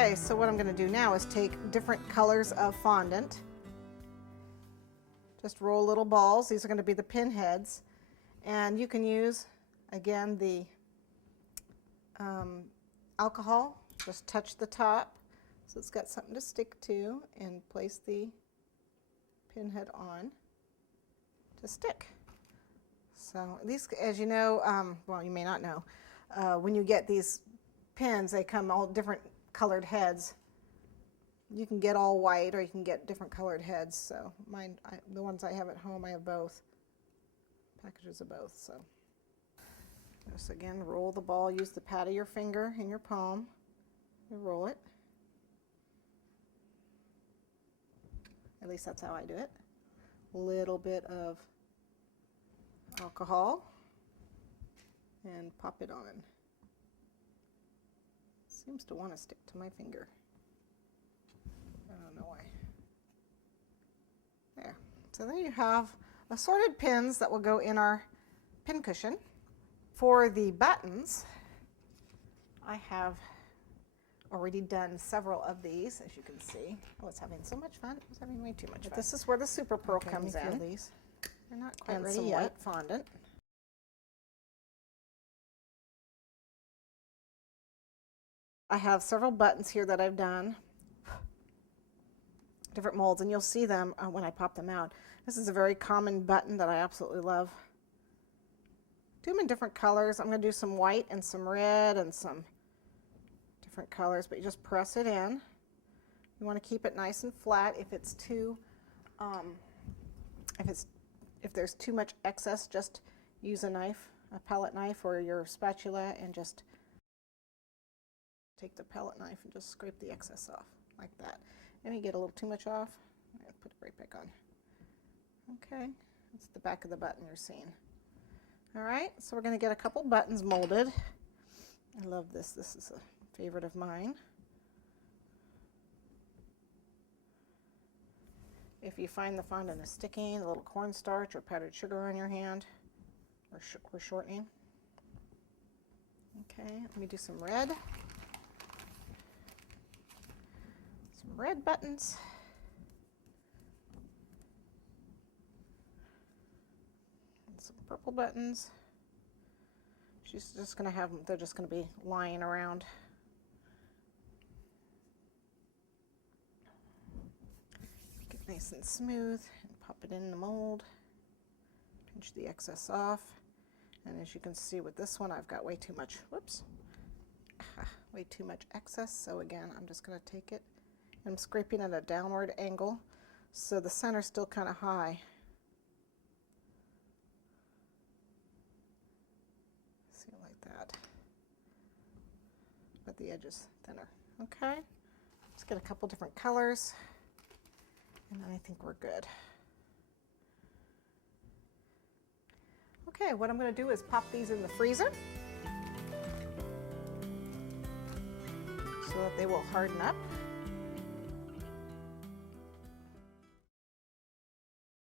Okay, so what I'm going to do now is take different colors of fondant. Just roll little balls. These are going to be the pinheads. And you can use, again, the alcohol. Just touch the top so it's got something to stick to, and place the pinhead on to stick. So these, as you know, well, you may not know, when you get these pins, they come all different colored heads. You can get all white or you can get different colored heads. So mine, the ones I have at home, I have both. Packages of both. So just again, roll the ball. Use the pad of your finger in your palm. You roll it. At least that's how I do it. A little bit of alcohol and pop it on. Seems to want to stick to my finger. I don't know why. There. So there you have assorted pins that will go in our pin cushion. For the buttons, I have already done several of these, as you can see. I was having so much fun. I was having way too much fun. This is where the super pearl comes in. These. They're not quite ready yet. White fondant. I have several buttons here that I've done, different molds, and you'll see them when I pop them out. This is a very common button that I absolutely love. Do them in different colors. I'm going to do some white and some red and some different colors, but you just press it in. You want to keep it nice and flat. If it's too, if there's too much excess, just use a knife, a palette knife or your spatula, and just take the palette knife and just scrape the excess off like that. And you get a little too much off, and put it right back on. Okay, that's the back of the button you're seeing. All right, so we're going to get a couple buttons molded. I love this. This is a favorite of mine. If you find the fondant is sticking, a little cornstarch or powdered sugar on your hand, or shortening. Okay, let me do some red. Some red buttons. And some purple buttons. She's just going to have them, they're just going to be lying around. Get nice and smooth and pop it in the mold. Pinch the excess off. And as you can see with this one, I've got way too much, whoops, way too much excess. So again, I'm just going to take it. I'm scraping at a downward angle, so the center's still kind of high. See, like that. But the edge is thinner. Okay, let's get a couple different colors, and then I think we're good. Okay, what I'm going to do is pop these in the freezer so that they will harden up.